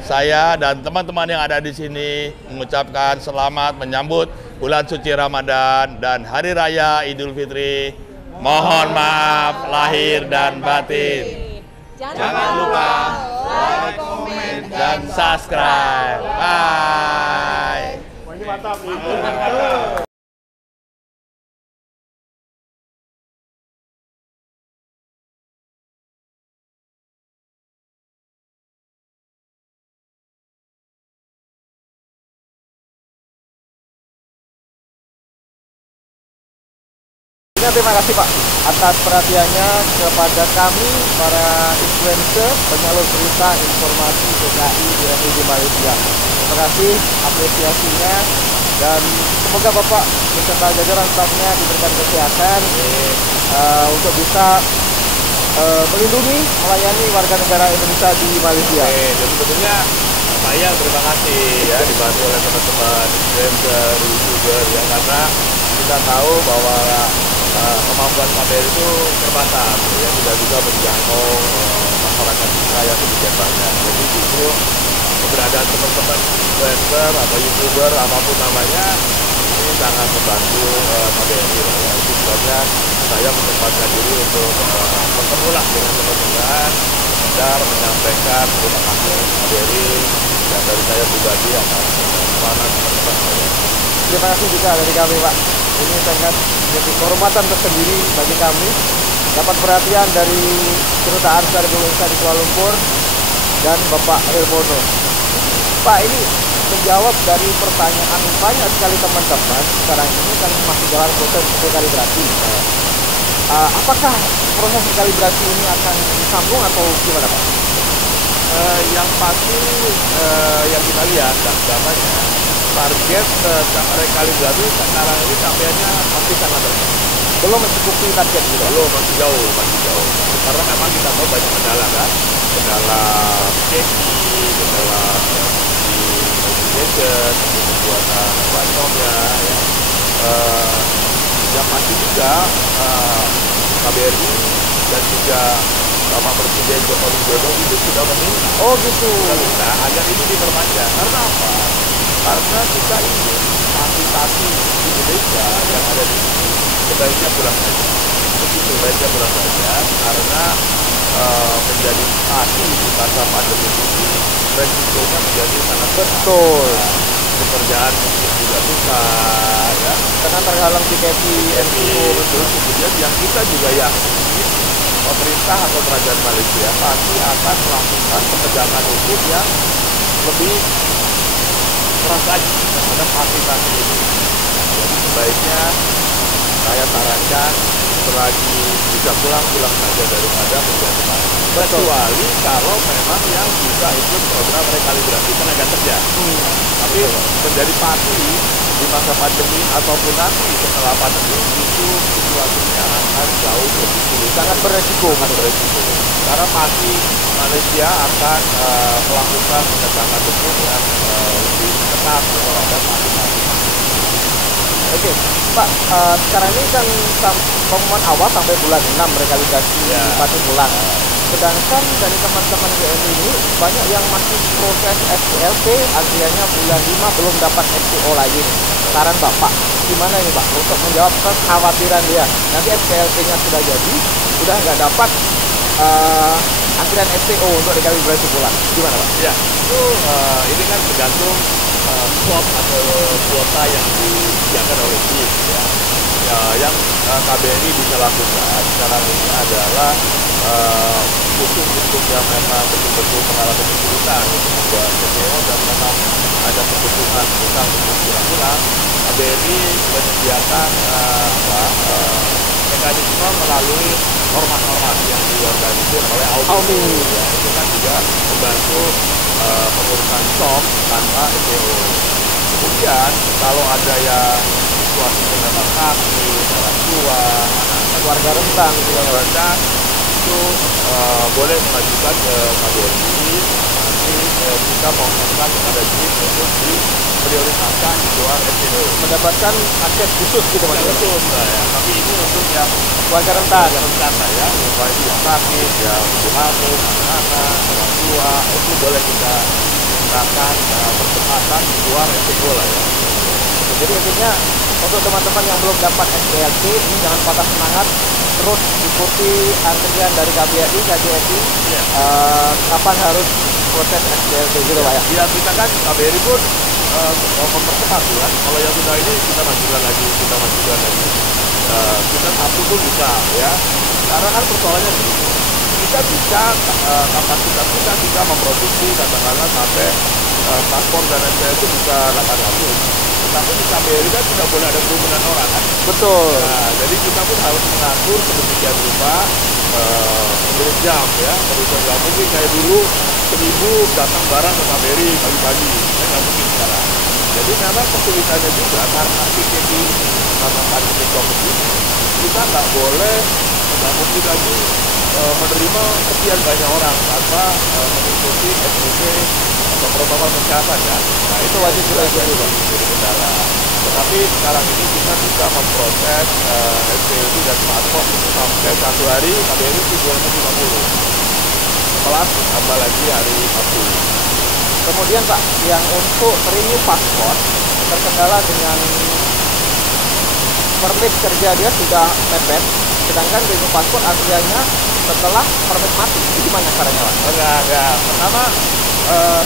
Saya dan teman-teman yang ada di sini mengucapkan selamat menyambut bulan suci Ramadan dan Hari Raya Idul Fitri. Mohon maaf lahir dan batin. Jangan lupa like, comment, dan subscribe. Bye. Ini mantap. Terima kasih Pak atas perhatiannya kepada kami para influencer penyalur berita informasi PKI di RRI di Malaysia. Terima kasih apresiasinya dan semoga Bapak beserta jajaran stafnya diberikan kesehatan untuk bisa melindungi melayani warga negara Indonesia di Malaysia. Jadi sebetulnya saya terima kasih ya dibantu oleh teman-teman influencer, youtuber ya, karena kita tahu bahwa kemampuan KBRI itu terbatas ya, tidak bisa menjangkau masyarakat kita yang sedikit banyak. Jadi justru keberadaan teman-teman influencer atau youtuber apapun namanya ini sangat membantu KBRI ya. Itu sebabnya saya menyempatkan diri untuk bertemulah dengan teman-teman sekedar menyampaikan terima kasih KBRI dan dari saya pribadi atas peranan teman-teman saya. Terima kasih juga dari kami Pak. Ini sangat menjadi kehormatan tersendiri bagi kami dapat perhatian dari Kedutaan Besar Indonesia di Kuala Lumpur dan Bapak Hermono. Pak, ini menjawab dari pertanyaan banyak sekali teman-teman. Sekarang ini kan masih jalan proses rekalibrasi. Apakah proses rekalibrasi ini akan disambung atau gimana Pak? Yang pasti yang kita lihat datanya target rekalibrasi sekarang ini capaiannya pasti sangat rendah. Belum mencukupi target gitu? Belum, masih jauh. Karena memang kita tahu banyak kendala kan, kendala safety, kendala di navigation, di pembuatan platformnya ya. Yang pasti juga KBRI dan juga Bapak Presiden Joko Widodo itu sudah meminta. Oh gitu. Sudah minta agar ini diperpanjang. Karena apa? Karena kita ingin taksi-taksi Indonesia yang ada di sini sebaiknya pulang saja. Sebaiknya pulang saja karena menjadi taksi di masa pandemi ini resikonya menjadi sangat betul. Pekerjaan mungkin juga susah ya. Karena terhalang tiketing terus kemudian yang kita juga yakin pemerintah atau kerajaan Malaysia pasti akan melakukan penegakan hukum yang lebih keras lagi terhadap taksi-taksi ini. Jadi sebaiknya saya sarankan selagi bisa pulang saja daripada menjadi taksi. Kecuali kalau memang yang bisa ikut program rekalibrasi tenaga kerja. Tapi menjadi taksi di masa pandemi ataupun nanti setelah pandemi itu situasinya akan jauh lebih sulit. Sangat beresiko. Karena pasti Malaysia akan melakukan penegakan hukum yang lebih ketat terhadap taksi-taksi. Oke, Pak, sekarang ini kan pengumuman awal sampai bulan 6 rekalibrasi Bupati pulang. Sedangkan dari teman-teman WNI ini banyak yang masih proses SPLP, antriannya bulan 5 belum dapat SPO lagi nih. Saran Bapak, gimana nih Pak untuk menjawab kekhawatiran dia? Nanti SPLP-nya sudah jadi, udah nggak dapat antrian SPO untuk rekalibrasi pulang. Gimana Pak? Ya, itu ini kan tergantung slot atau kuota yang disediakan oleh BIM ya. Yang KBRI bisa lakukan sekarang ini adalah khusus untuk yang memang betul-betul mengalami kesulitan untuk membuat CPO dan memang ada kebutuhan besar untuk pulang-pulang, KBRI menyediakan mekanisme melalui ormas-ormas yang diorganisir oleh AUMI. Ya, itu kan juga membantu pengurusan SOP tanpa SPO. Kemudian kalau ada yang situasinya memang sakit, orang tua, anak-anak Keluarga rentan, itu boleh mengajukan ke KBRI. Nanti kita mengumumkan kepada BIM untuk diprioritaskan di luar SPO. Mendapatkan akses khusus gitu maksudnya? Khusus lah ya, tapi ini untuk yang keluarga rentan lah ya, yang sakit, yang ibu hamil, anak-anak, orang tua, itu boleh kita menciptakan percepatan keluar SPO lah ya. Jadi intinya untuk teman-teman yang belum dapat SPLT ini jangan patah semangat, terus ikuti antrian dari KBRI, KJRI, Iya. kapan harus proses SPLT gitu Pak ya. Ya kita kan KBRI pun mempercepat tuh kan. Kalau yang sudah ini kita majukan lagi, kita majukan lagi. Kita Sabtu pun bisa ya. Karena kan persoalannya begini. Kita bisa kapasitas kita bisa memproduksi katakanlah sampai paspor dan SPL itu bisa 800. Tapi di KBRI kan tidak boleh ada kerumunan orang kan. Betul. Nah, jadi kita pun harus mengatur sedemikian rupa menurut jam ya, menurut jam. Nggak mungkin kayak dulu 1000 datang barang ke KBRI pagi-pagi, kan nggak mungkin sekarang. Jadi memang kesulitannya juga karena ticketing ini, karena pandemi COVID ini, kita nggak boleh, nggak mungkin lagi menerima sekian banyak orang tanpa mengikuti SOP atau protokol kesehatan ya. Nah Itu wajib kita ikuti, Pak. jadi kendala. Tetapi sekarang ini kita bisa memproses SPLT dan paspor itu sampai satu hari KBRI itu 250. Plus tambah lagi hari Sabtu. Kemudian Pak, yang untuk renew paspor terkendala dengan permit kerja dia sudah mepet, sedangkan renew paspor antriannya setelah permit mati. Itu gimana caranya Pak? Enggak. Pertama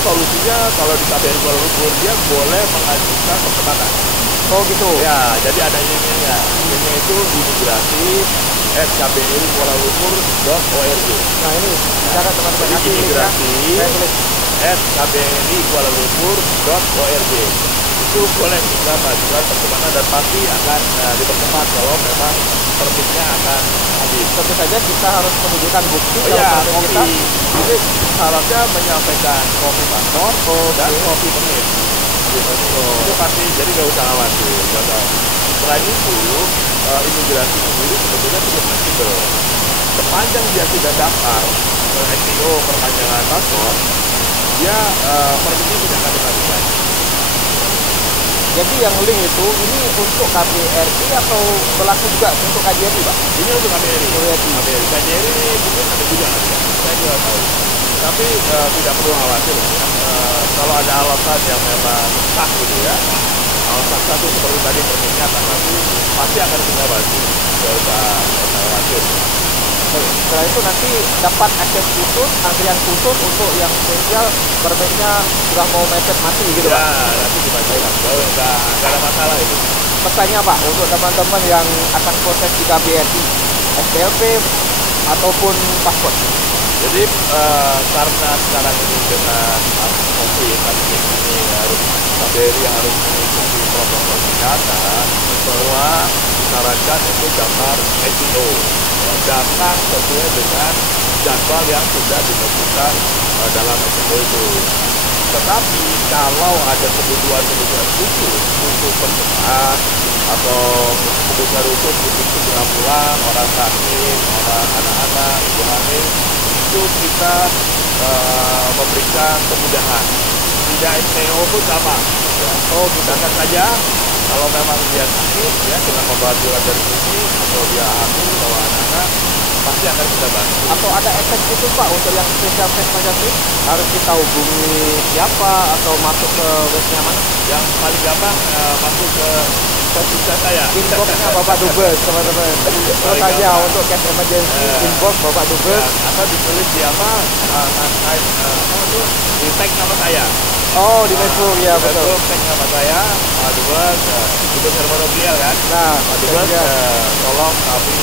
solusinya kalau di KBRI Kuala Lumpur dia boleh mengajukan percepatan. Oh gitu. Ya, jadi ada emailnya. Emailnya itu imigrasi@kbri-kuala-lumpur.org. Nah ini, bicara teman-teman Jadi nanti linknya saya tulis. imigrasi@kbri-kuala-lumpur.org. Itu boleh kita mengajukan percepatan dan pasti akan dipercepat kalau memang permitnya akan habis. Tentu saja kita harus menunjukkan bukti Oh kalau iya, permit kopi. kita. Jadi syaratnya menyampaikan kopi paspor dan Oke. kopi permit. Gitu. Itu pasti, jadi nggak usah khawatir. Selain itu, imigrasi sendiri sebetulnya cukup fleksibel. Sepanjang dia sudah daftar ke SEO perpanjangan paspor, dia permitnya tidak akan dilakukan. Jadi yang link itu ini untuk KBRI atau berlaku juga untuk KJRI Pak? Ini untuk KBRI. KBRI. KJRI mungkin ada juga nanti ya. Saya juga tahu. Tapi tidak perlu khawatir lah ya. Kalau ada alasan yang memang sah gitu ya. Alasan satu seperti tadi permitnya akan mati, pasti akan kita bantu. Nggak usah khawatir. Setelah itu nanti dapat akses khusus, antrian khusus untuk yang spesial permitnya sudah mau mepet mati gitu Ya, Pak. nanti dimajukan. Nggak ada masalah itu. Pesannya Pak untuk teman-teman yang akan proses di KBRI, SPLP ataupun paspor. Jadi karena sekarang ini dengan COVID ini harus KBRI harus mengikuti protokol kesehatan, semua disarankan untuk daftar SEO. Datang sesuai dengan jadwal yang sudah ditentukan dalam SEO itu. Tetapi kalau ada kebutuhan khusus untuk percepat atau kebutuhan khusus untuk segera pulang, orang sakit, orang anak-anak, ibu hamil, itu kita memberikan kemudahan. Tidak SEO pun sama. Ya. Oh gitu. Datang saja, kalau memang dia sakit, ya dengan membawa surat dari sini, atau dia hamil, bawa anak-anak, pasti akan kita bantu. Atau ada akses khusus Pak untuk yang spesial case macam ini? Harus kita hubungi siapa atau masuk ke webnya mana? Yang paling gampang masuk ke website saya. Inboxnya Bapak Dubes teman-teman. Terus Paling saja gampang. untuk case emergency inbox Bapak Dubes. Ya, atau ditulis di apa? Di tag nama saya. Oh di Facebook ya Di betul. Facebook tag nama saya, Pak Dubes, Dubes Hermano Briel kan. Nah Pak saya Dubes, juga. tolong kami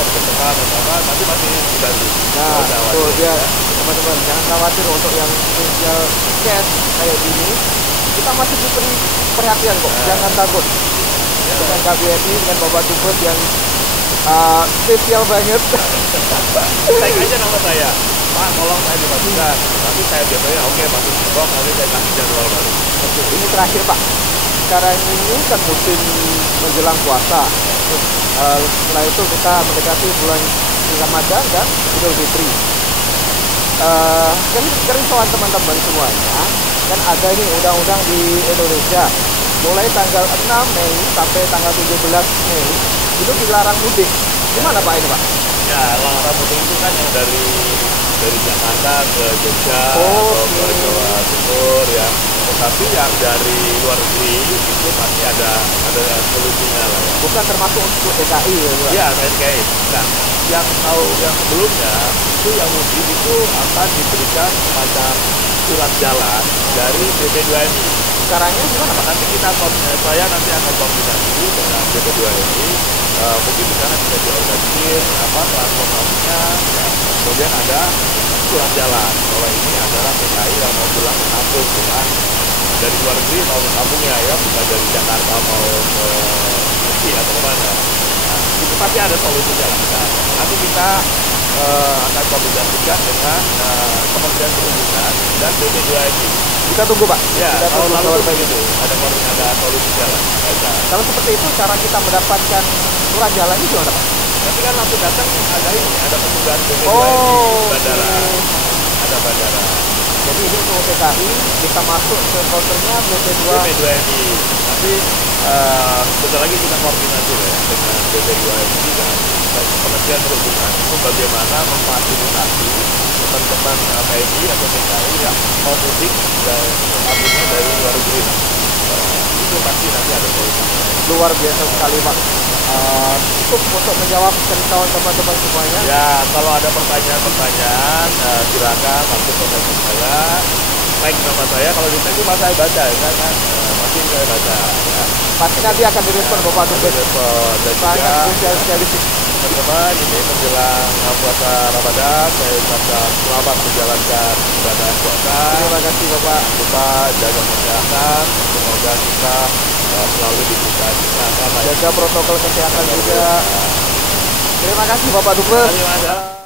dipercepat atau apa, nanti pasti dibantu. Nah Nggak usah itu khawatir, dia ya. teman-teman, jangan khawatir untuk yang spesial case kayak gini. Kita masih diberi perhatian kok, jangan takut. Ya, Dengan KBRI, dengan Bapak Dubes yang spesial banget. tag aja nama saya. Pak, tolong saya dimasukkan. Nanti saya biasanya oke masuk inbox, nanti saya kasih jadwal baru. Oke, ini terakhir Pak. Sekarang ini kan musim menjelang puasa. Terus setelah itu kita mendekati bulan Ramadan dan Idul Fitri. Kerisauan teman-teman semuanya, kan ada ini undang-undang di Indonesia. Mulai tanggal 6 Mei sampai tanggal 17 Mei itu dilarang mudik. Gimana Pak ini Pak? Ya, larangan mudik itu kan yang dari Jakarta ke Jogja atau ke Jawa ya. Tetapi yang dari luar negeri itu pasti ada solusinya lah ya. Bukan termasuk untuk DKI ya, Pak? Iya, terkait. Nah, yang sebelumnya itu yang mudik itu akan diberikan semacam surat jalan dari BP2MI. Caranya gimana, Pak? Nanti saya nanti akan koordinasi dengan BP2MI. Mungkin di sana bisa diorganisir transportasinya, ya. Kemudian ada surat jalan bahwa ini adalah PKI yang mau pulang ke kampung, bukan dari luar negeri mau ke kampungnya ya, bukan dari Jakarta mau ke Bekasi atau kemana. Nah, itu pasti ada solusinya lah. Nah, nanti kita akan koordinasikan dengan Kementerian Perhubungan dan BP2MI. Kita tunggu, Pak. Ya, Kita tahun tunggu lalu kabar tuh baik. begitu, ada solusinya lah. Kalau seperti itu, cara kita mendapatkan surat jalan ini gimana, Pak? Nanti kan langsung datang ada petugas BP2MI Oh, di bandara. oke. Ada bandara. Jadi ini untuk PKI, kita masuk ke counternya BP2. BP2MI. Nanti sebentar lagi kita koordinasi ya dengan BP2MI dan Kementerian Perhubungan itu bagaimana memfasilitasi teman-teman PNI atau PKI yang mau mudik dan kampungnya dari luar negeri. Itu pasti nanti ada solusinya. Luar biasa sekali, Pak. Cukup untuk menjawab kerisauan teman-teman semuanya. Ya, kalau ada pertanyaan-pertanyaan, silakan langsung kontak saya. Tag nama saya, kalau di tag itu mas saya baca ya kan, pasti saya baca ya. Pasti nanti akan direspon Bapak Dubes. Dan Sangat juga krusial sekali. teman-teman ini menjelang puasa Ramadan, saya ucapkan selamat menjalankan ibadah puasa. Terima kasih, Bapak. Jangan lupa jaga kesehatan, semoga kita selalu diberikan kesehatan. Jaga protokol kesehatan juga. Terima kasih Bapak Dubes. Terima kasih Mas.